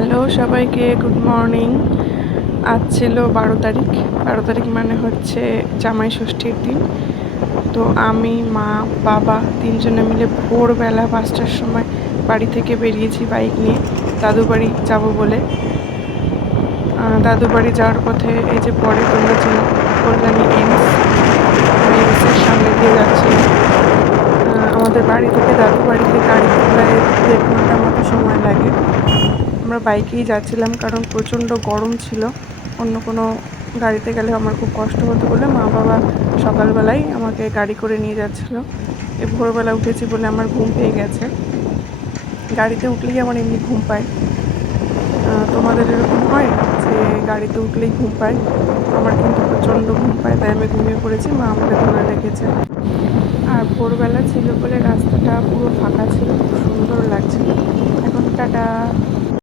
Hello সবাইকে, good morning. আজ ছিল 12 তারিখ। 12 তারিখ মানে হচ্ছে জামাই ষষ্ঠীর দিন। তো আমি, মা, বাবা তিনজনে মিলে ভোরবেলা 5টার সময় বাড়ি থেকে বেরিয়েছি বাইক নিয়ে দাদু বাড়ি যাবো বলে। দাদু বাড়ি যাওয়ার পথে এই যে পরে তোমরা চিনো কল্যাণী এমসের সামনে দিয়ে যাচ্ছি। আমাদের বাড়ি থেকে দাদু বাড়িতে গাড়িতে প্রায় 1.5 ঘন্টার মতো সময় লাগে। আমরা বাইকেই যাচ্ছিলাম কারণ প্রচণ্ড গরম ছিল। অন্য কোনো গাড়িতে গেলে আমার খুব কষ্ট হতো বলে মা বাবা সকালবেলায় আমাকে গাড়ি করে নিয়ে যাচ্ছিলো। ভোরবেলা উঠেছি বলে আমার ঘুম পেয়ে গেছে। গাড়িতে উঠলেই আমার এমনি ঘুম পায়। তোমাদের এরকম হয় যে গাড়িতে উঠলেই ঘুম পায়? আমার কিন্তু প্রচণ্ড ঘুম পায়, তাই আমি ঘুমিয়ে পড়েছি, মা আমাকে ধরে রেখেছে। আর ভোরবেলা ছিল বলে রাস্তাটা পুরো ফাঁকা ছিল, খুব সুন্দর লাগছিল। এখন টাটা।